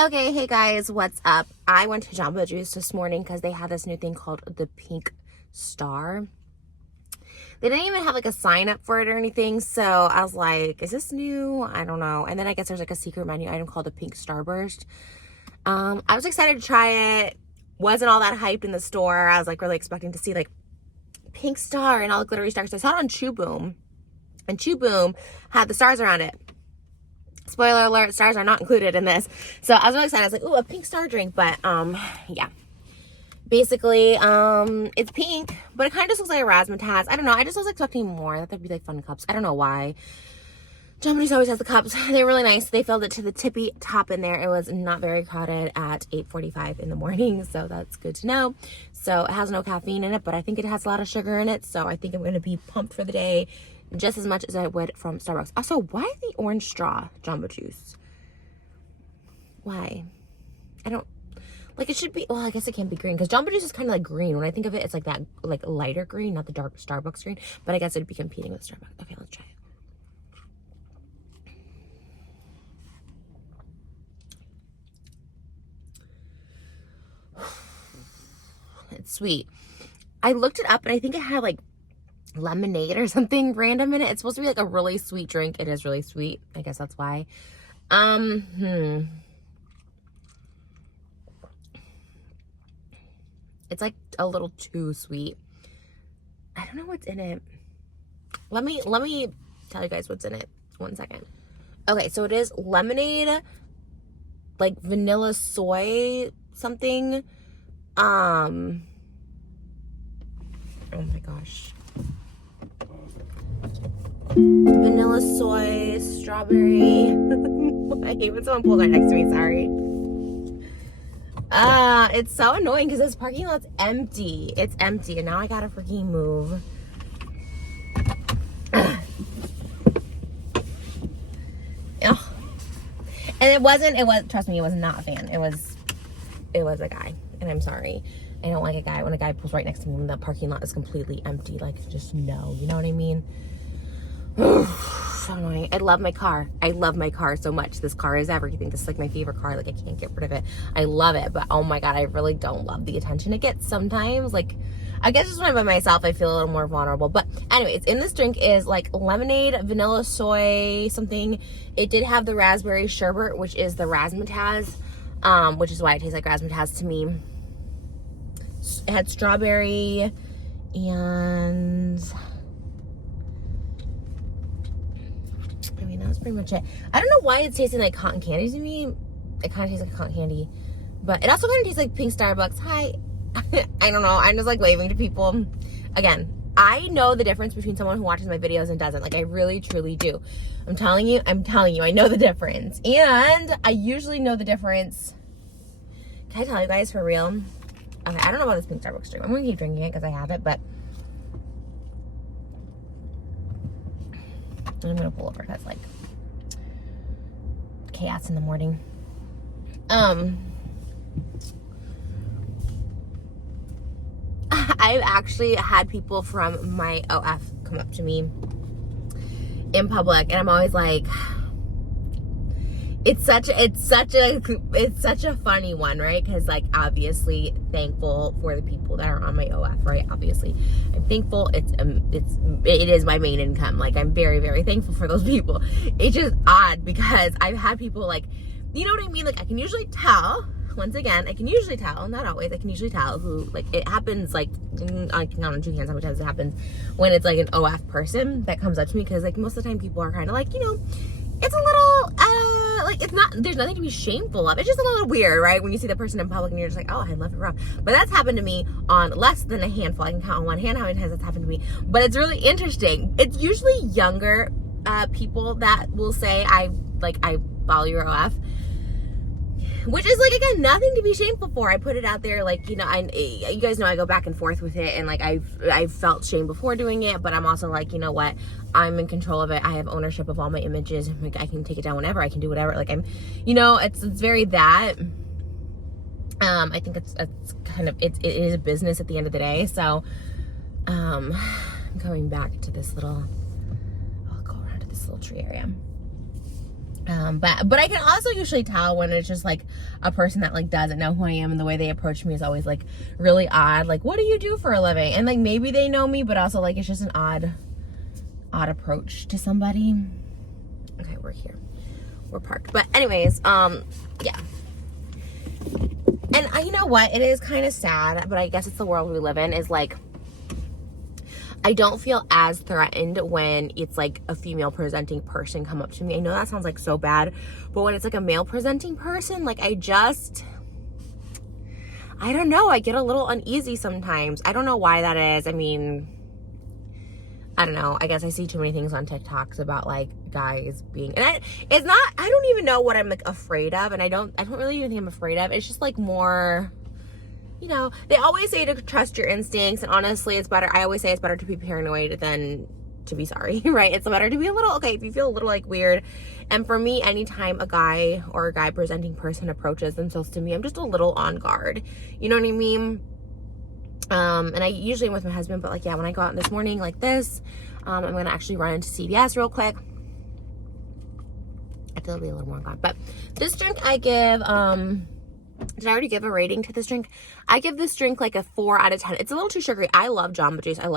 Okay, hey guys, what's up? I went to Jamba Juice this morning because they had this new thing called the Pink Star. They didn't even have like a sign up for it or anything, so I was like, is this new? I don't know. And then I guess there's like a secret menu item called the Pink Starburst. I was excited to try it. Wasn't all that hyped in the store. I was like really expecting to see like Pink Star and all the glittery stars. I saw it on Chew Boom, and Chew Boom had the stars around it. Spoiler alert, stars are not included in this. So I was really excited. I was like, ooh, a pink star drink. But yeah. Basically, it's pink, but it kind of just looks like a razzmatazz. I don't know. I just was expecting more. I thought there'd be like fun cups. I don't know why. Jamba Juice always has the cups. They're really nice. They filled it to the tippy top in there. It was not very crowded at 8:45 in the morning, so that's good to know. So it has no caffeine in it, but I think it has a lot of sugar in it. So I think I'm going to be pumped for the day just as much as I would from Starbucks. Also, why the orange straw Jamba Juice? Why? I don't, like, it should be, well, I guess it can't be green because Jamba Juice is kind of like green. When I think of it, it's like that, like lighter green, not the dark Starbucks green, but I guess it'd be competing with Starbucks. Okay, let's try it. It's sweet. I looked it up and I think it had like lemonade or something random in it. It's supposed to be like a really sweet drink. It is really sweet. I guess that's why. It's like a little too sweet. I don't know what's in it. Let me tell you guys what's in it. 1 second. Okay, so it is lemonade, like vanilla soy something. Oh my gosh. Vanilla soy, strawberry. I hate when someone pulls right next to me, sorry. It's so annoying because this parking lot's empty. It's empty, and now I gotta freaking move. Ugh. And it was, trust me, it was not a fan. It was a guy, and I'm sorry. I don't like a guy when a guy pulls right next to me when the parking lot is completely empty. Like, just no, you know what I mean? So annoying. I love my car. I love my car so much. This car is everything. This is like my favorite car. Like, I can't get rid of it. I love it, but oh my God, I really don't love the attention it gets sometimes. Like, I guess just when I'm by myself, I feel a little more vulnerable. But anyways, in this drink is like lemonade, vanilla soy, something. It did have the raspberry sherbet, which is the razzmatazz, which is why it tastes like razzmatazz to me. It had strawberry and I mean, that was pretty much it. I don't know why it's tasting like cotton candy to me. It kind of tastes like cotton candy, but it also kind of tastes like pink Starbucks. Hi. I don't know. I'm just like waving to people. Again, I know the difference between someone who watches my videos and doesn't. Like, I really, truly do. I'm telling you, I know the difference. And I usually know the difference. Can I tell you guys for real? Okay, I don't know about this pink Starbucks drink. I'm going to keep drinking it because I have it, but I'm going to pull over because, like, chaos in the morning. I've actually had people from my OF come up to me in public, and I'm always like, it's such a funny one, right? Because, like, obviously thankful for the people that are on my OF, right? Obviously I'm thankful. It is my main income. Like, I'm very, very thankful for those people. It's just odd because I've had people, like, you know what I mean? Like, I can usually tell, once again, I can usually tell, not always, I can usually tell who, like, it happens, like, I can count on two hands how many times it happens when it's like an OF person that comes up to me, because, like, most of the time people are kind of like, you know, it's a little, like, it's not, there's nothing to be shameful of. It's just a little weird, right? When you see the person in public and you're just like, oh, I love it rough. But that's happened to me on less than a handful. I can count on one hand how many times that's happened to me. But it's really interesting. It's usually younger people that will say, I follow your OF. Which is, like, again, nothing to be shameful for. I put it out there, like, you know, you guys know I go back and forth with it, and, like, I've felt shame before doing it, but I'm also like, you know what, I'm in control of it. I have ownership of all my images. Like, I can take it down whenever. I can do whatever. Like, I'm, you know, it's very that. I think it's kind of, it is a business at the end of the day. So, I'm going back to this little, I'll go around to this little tree area. But I can also usually tell when it's just like a person that like doesn't know who I am, and the way they approach me is always like really odd. Like, what do you do for a living? And like maybe they know me, but also like it's just an odd approach to somebody. Okay, we're here. We're parked. But anyways, yeah. And you know what? It is kind of sad, but I guess it's the world we live in, is like, I don't feel as threatened when it's like a female presenting person come up to me. I know that sounds like so bad, but when it's like a male presenting person, like I don't know. I get a little uneasy sometimes. I don't know why that is. I mean, I don't know. I guess I see too many things on TikToks about like guys being, and I don't even know what I'm like afraid of. And I don't really even think I'm afraid of. It's just like more, you know, they always say to trust your instincts, and honestly, it's better. I always say it's better to be paranoid than to be sorry, right? It's better to be a little, okay, if you feel a little like weird. And for me, anytime a guy or a guy presenting person approaches themselves to me, I'm just a little on guard. You know what I mean? And I usually am with my husband, but like, yeah, when I go out this morning like this, I'm going to actually run into CVS real quick. I feel it'll be a little more on guard. But this drink I give, did I already give a rating to this drink? I give this drink like a 4 out of 10. It's a little too sugary. I love Jamba Juice. It's a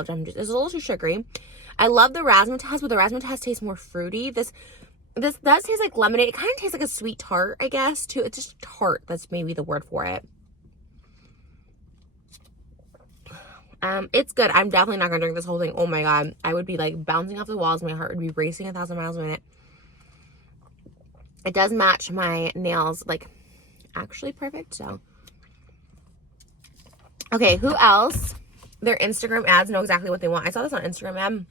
little too sugary. I love the razzmatazz, but the razzmatazz tastes more fruity. This does taste like lemonade. It kind of tastes like a sweet tart, I guess, too. It's just tart. That's maybe the word for it. It's good. I'm definitely not gonna drink this whole thing. Oh my god. I would be like bouncing off the walls. My heart would be racing 1,000 miles a minute. It does match my nails like actually perfect, so. Okay, who else? Their Instagram ads know exactly what they want. I saw this on Instagram ad.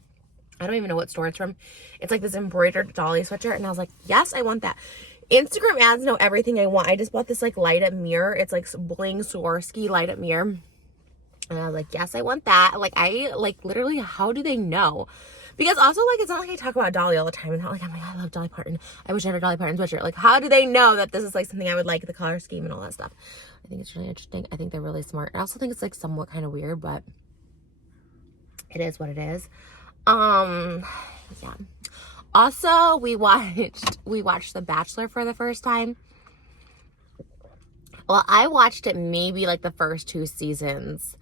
I don't even know what store it's from. It's like this embroidered dolly sweatshirt, and I was like, yes, I want that. Instagram ads know everything I want. I just bought this like light up mirror. It's like bling Swarovski light up mirror. And I was like, yes, I want that. Like, literally, how do they know? Because also, like, it's not like I talk about Dolly all the time. It's not like I'm like, I love Dolly Parton. I wish I had a Dolly Parton sweatshirt. Like, how do they know that this is, like, something I would like, the color scheme and all that stuff? I think it's really interesting. I think they're really smart. I also think it's, like, somewhat kind of weird, but it is what it is. Yeah. Also, we watched The Bachelor for the first time. Well, I watched it maybe, like, the first 2 seasons.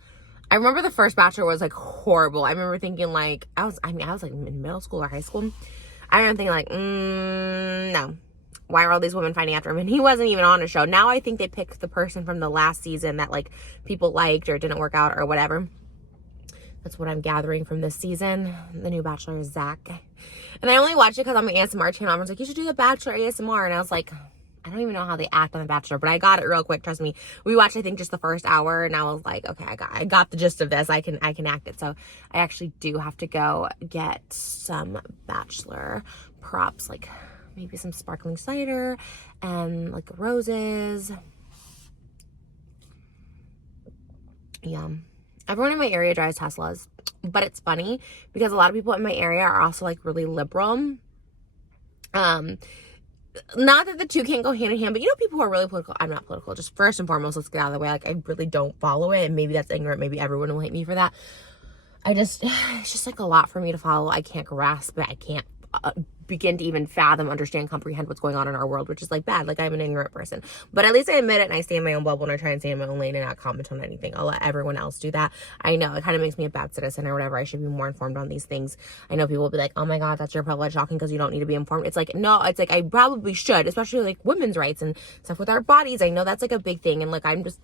I remember the first Bachelor was like horrible. I remember thinking like, I was like in middle school or high school. I remember thinking like, no. Why are all these women fighting after him? And he wasn't even on a show. Now I think they picked the person from the last season that like people liked or didn't work out or whatever. That's what I'm gathering from this season. The new Bachelor is Zach. And I only watched it because on my ASMR channel, everyone's like, you should do the Bachelor ASMR. And I was like, I don't even know how they act on The Bachelor, but I got it real quick. Trust me. We watched, I think, just the first hour, and I was like, okay, I got the gist of this. I can act it. So I actually do have to go get some Bachelor props, like maybe some sparkling cider and like roses. Yeah. Everyone in my area drives Teslas, but it's funny because a lot of people in my area are also like really liberal. Not that the two can't go hand in hand, but you know, people who are really political. I'm not political. Just first and foremost, let's get out of the way. Like, I really don't follow it, and maybe that's ignorant. Maybe everyone will hate me for that. It's just like a lot for me to follow. I can't grasp it. I can't begin to even fathom, understand, comprehend what's going on in our world, which is like bad. Like, I'm an ignorant person, but at least I admit it, and I stay in my own bubble, and I try and stay in my own lane and not comment on anything. I'll let everyone else do that. I know it kind of makes me a bad citizen or whatever. I should be more informed on these things. I know people will be like, oh my god, that's your privilege, shocking because you don't need to be informed. It's like, no, it's like I probably should, especially like women's rights and stuff with our bodies. I know that's like a big thing, and like I'm just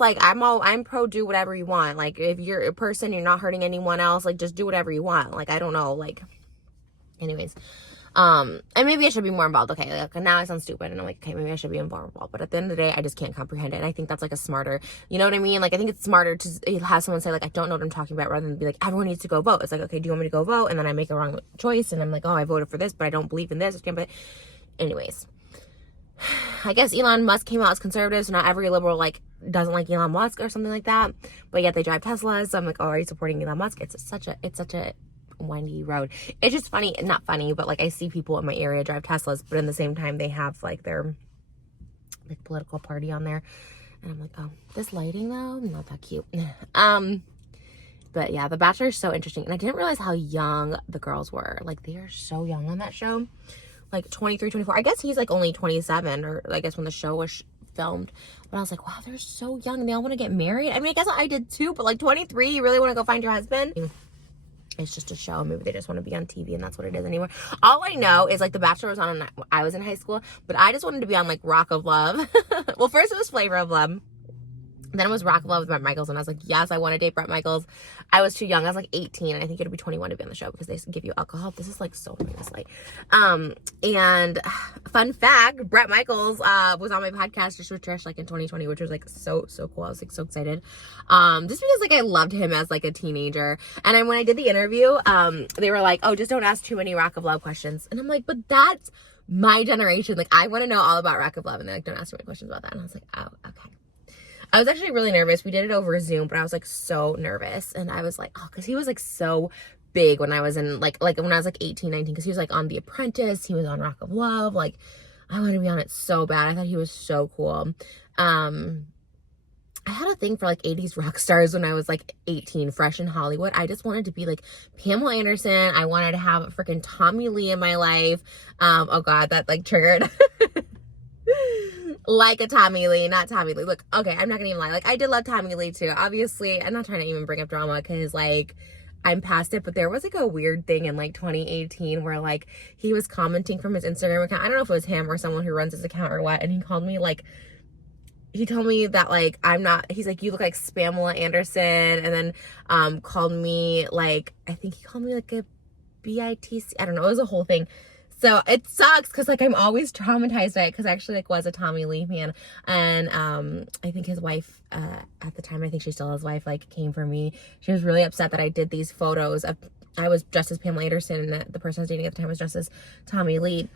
like, I'm pro do whatever you want. Like, if you're a person, you're not hurting anyone else, like just do whatever you want. Like, I don't know, like, anyways. And maybe I should be more involved. Okay, like, now I sound stupid, and I'm like, okay, maybe I should be more involved. But at the end of the day, I just can't comprehend it. And I think that's like a smarter, you know what I mean? Like, I think it's smarter to have someone say like, I don't know what I'm talking about, rather than be like, everyone needs to go vote. It's like, okay, do you want me to go vote? And then I make a wrong choice, and I'm like, oh, I voted for this, but I don't believe in this. But anyways, I guess Elon Musk came out as conservative, so not every liberal like doesn't like Elon Musk or something like that. But yet they drive Teslas, so I'm like, oh, are you supporting Elon Musk? It's such a windy road. It's just funny, not funny, but like I see people in my area drive Teslas, but in the same time they have like their like political party on there, and I'm like, oh, this lighting though, not that cute. But yeah, The Bachelor is so interesting, and I didn't realize how young the girls were. Like, they are so young on that show. like 23, 24. I guess he's like only 27, or I guess when the show was filmed. But I was like, wow, they're so young and they all want to get married. I mean, I guess I did too, but like 23, you really want to go find your husband? It's just a show. Maybe they just want to be on TV, and that's what it is anymore. All I know is like The Bachelor was on when I was in high school, but I just wanted to be on like Rock of Love. Well, first it was Flavor of Love. Then it was Rock of Love with Bret Michaels, and I was like, yes, I want to date Bret Michaels. I was too young. I was like 18, and I think you had to be 21 to be on the show because they give you alcohol. This is like so famously. And fun fact, Bret Michaels was on my podcast just with Trish like in 2020, which was like so cool. I was like so excited. Just because like I loved him as like a teenager. And then when I did the interview, they were like, oh, just don't ask too many Rock of Love questions. And I'm like, but that's my generation. Like, I want to know all about Rock of Love. And they're like, don't ask too many questions about that. And I was like, oh, okay. I was actually really nervous. We did it over Zoom, but I was like so nervous. And I was like, oh, because he was like so big when I was in like when I was like 18, 19, because he was like on The Apprentice. He was on Rock of Love. Like, I wanted to be on it so bad. I thought he was so cool. I had a thing for like 80s rock stars when I was like 18, fresh in Hollywood. I just wanted to be like Pamela Anderson. I wanted to have a freaking Tommy Lee in my life. Oh God, that like triggered. Like a Tommy Lee, not Tommy Lee. Look, okay, I'm not gonna even lie. Like, I did love Tommy Lee too. Obviously, I'm not trying to even bring up drama because like I'm past it, but there was like a weird thing in like 2018 where like he was commenting from his Instagram account. I don't know if it was him or someone who runs his account or what, and he called me like, he told me that like I'm not, he's like, you look like Pamela Anderson, and then called me like, I think he called me like a BITC, I don't know, it was a whole thing. So it sucks because like I'm always traumatized by it because I actually like was a Tommy Lee fan, and I think his wife at the time, I think she's still his wife, like came for me. She was really upset that I did these photos of, I was dressed as Pamela Anderson and the person I was dating at the time was dressed as Tommy Lee.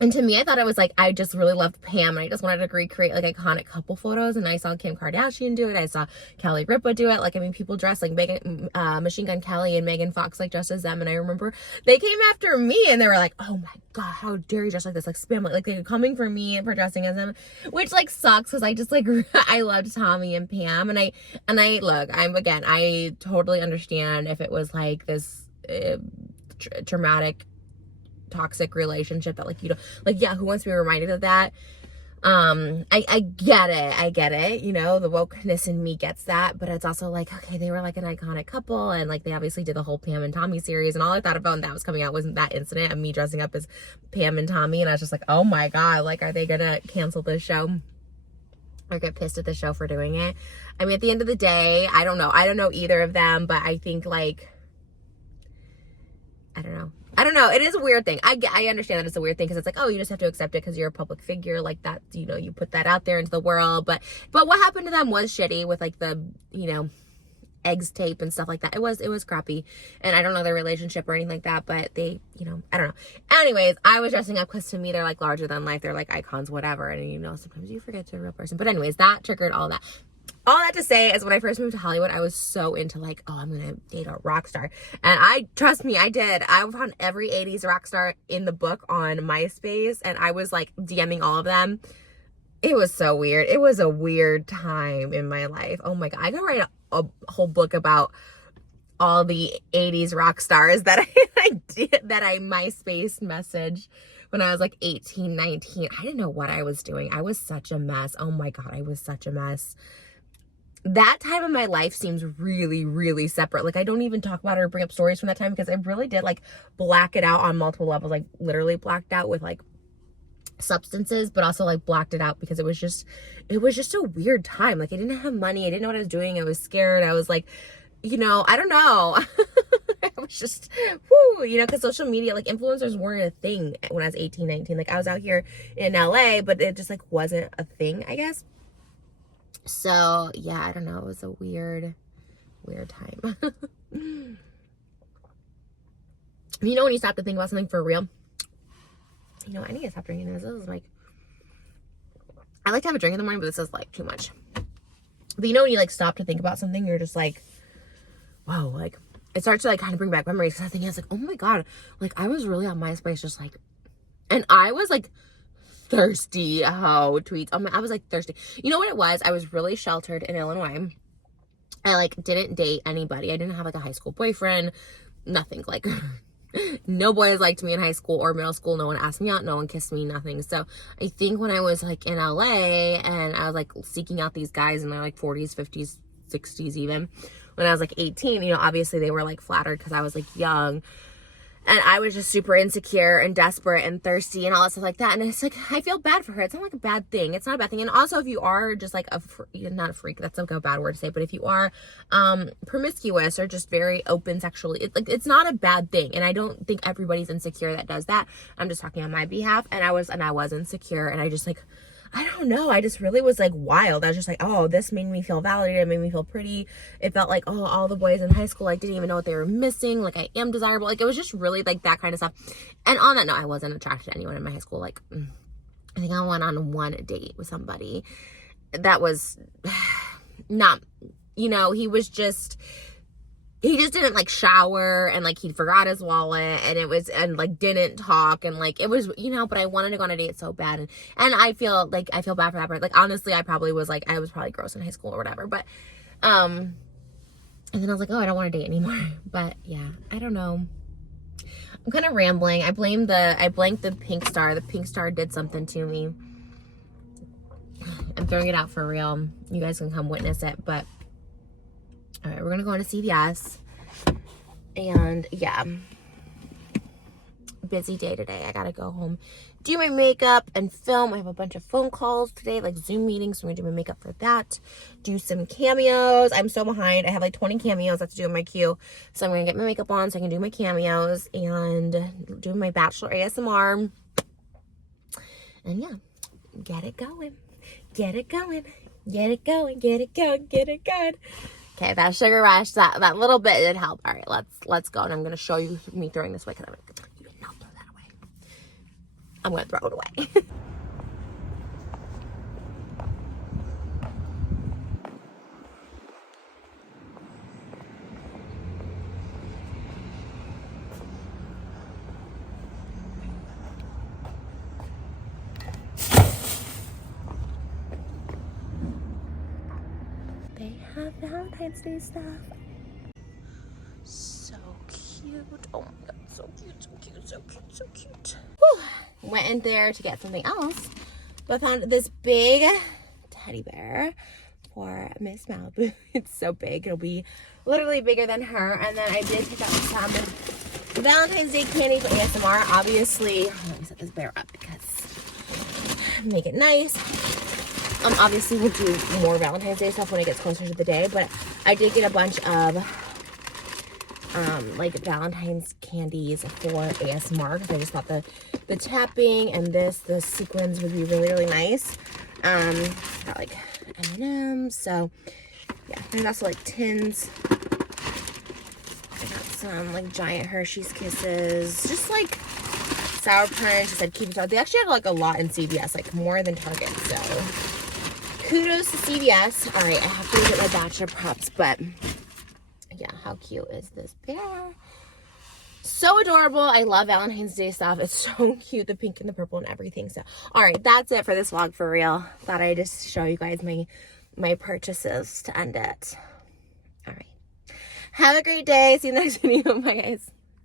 And to me, I thought it was like, I just really loved Pam and I just wanted to recreate like iconic couple photos. And I saw Kim Kardashian do it. I saw Kelly Ripa do it. Like, I mean, people dressed like Machine Gun Kelly and Megan Fox like dressed as them. And I remember they came after me and they were like, oh my God, how dare you dress like this? Like spam, like they were coming for me for dressing as them, which like sucks because I just like, I loved Tommy and Pam. And I look, I totally understand if it was like this traumatic, toxic relationship that like you don't like, yeah, who wants to be reminded of that? I get it, you know, the wokeness in me gets that, but it's also like, okay, they were like an iconic couple and like they obviously did the whole Pam and Tommy series, and all I thought about when that was coming out wasn't that incident of me dressing up as Pam and Tommy, and I was just like, oh my God, like, are they gonna cancel this show or get pissed at the show for doing it? I mean, at the end of the day, I don't know either of them, but I think like, I don't know. It is a weird thing. I understand that it's a weird thing because it's like, oh, you just have to accept it because you're a public figure like that. You know, you put that out there into the world. But what happened to them was shitty with like the, you know, eggs tape and stuff like that. It was crappy. And I don't know their relationship or anything like that. But they, you know, I don't know. Anyways, I was dressing up because to me, they're like larger than life. They're like icons, whatever. And, you know, sometimes you forget to a real person. But anyways, that triggered all that. All that to say is when I first moved to Hollywood, I was so into like, oh, I'm going to date a rock star. And trust me, I did. I found every 80s rock star in the book on MySpace. And I was like DMing all of them. It was so weird. It was a weird time in my life. Oh my God. I could write a whole book about all the 80s rock stars that I MySpace messaged when I was like 18, 19. I didn't know what I was doing. I was such a mess. Oh my God. I was such a mess. That time of my life seems really, really separate. Like, I don't even talk about it or bring up stories from that time because I really did like black it out on multiple levels, like literally blacked out with like substances, but also like blocked it out because it was just a weird time. Like, I didn't have money. I didn't know what I was doing. I was scared. I was like, you know, I don't know. I was just, you know, because social media, like influencers weren't a thing when I was 18, 19. Like, I was out here in LA, but it just like wasn't a thing, I guess. So yeah, I don't know. It was a weird time. You know, when you stop to think about something for real, you know, I need to stop drinking this. This is like, I like to have a drink in the morning, but this is like too much. But you know, when you like stop to think about something, you're just like, wow, like it starts to like kind of bring back memories. Cause I think I was like, oh my God, like I was really on MySpace, just like, and I was like, thirsty tweets. I was like thirsty. You know what it was? I was really sheltered in Illinois. I like didn't date anybody. I didn't have like a high school boyfriend, nothing. Like No boys liked me in high school or middle school. No one asked me out. No one kissed me, nothing. So I think when I was like in LA and I was like seeking out these guys in their like 40s, 50s, 60s even, when I was like 18, you know, obviously they were like flattered because I was like young. And I was just super insecure and desperate and thirsty and all that stuff like that. And it's like, I feel bad for her. It's not like a bad thing. It's not a bad thing. And also, if you are just like not a freak, that's like a bad word to say, but if you are promiscuous or just very open sexually, it's not a bad thing. And I don't think everybody's insecure that does that. I'm just talking on my behalf. And I was insecure. And I just like, I don't know. I just really was like wild. I was just like, oh, this made me feel validated. It made me feel pretty. It felt like, oh, all the boys in high school like didn't even know what they were missing. Like I am desirable. Like it was just really like that kind of stuff. And on that note, I wasn't attracted to anyone in my high school. Like I think I went on one date with somebody that was not, you know, he just didn't like shower and like he forgot his wallet and like didn't talk and like it was, you know, but I wanted to go on a date so bad and I feel bad for that part. Like honestly, I was probably gross in high school or whatever, but and then I was like, oh, I don't want to date anymore. But yeah, I don't know. I'm kind of rambling. I blanked the pink star. The pink star did something to me. I'm throwing it out for real. You guys can come witness it, but all right, we're gonna go into CVS, and yeah, busy day today. I gotta go home, do my makeup and film. I have a bunch of phone calls today, like Zoom meetings, so I'm gonna do my makeup for that, do some cameos. I'm so behind. I have like 20 cameos I have to do in my queue, so I'm gonna get my makeup on so I can do my cameos and do my Bachelor ASMR, and yeah, get it going. Okay, that sugar rush, that little bit did help. All right, let's go. And I'm gonna show you me throwing this away because you did not throw that away. I'm gonna throw it away. They have Valentine's Day stuff. So cute. Oh my god, so cute. Whew. Went in there to get something else, but found this big teddy bear for Miss Malibu. It's so big. It'll be literally bigger than her. And then I did pick up some Valentine's Day candy for ASMR. Obviously, let me set this bear up because make it nice. Obviously we'll do more Valentine's Day stuff when it gets closer to the day, but I did get a bunch of like Valentine's candies for ASMR because I just thought the tapping and the sequins would be really nice. Got like M&M's, so yeah, and also like tins. I got some like giant Hershey's Kisses, just like Sour Punch. I said keep it out. They actually have like a lot in CVS, like more than Target, so kudos to CVS. All right, I have to get my Bachelor props, but yeah, how cute is this bear? So adorable. I love Valentine's Day stuff. It's so cute, the pink and the purple and everything. So, all right, that's it for this vlog for real. Thought I'd just show you guys my purchases to end it. All right. Have a great day. See you in the next video. Bye, guys.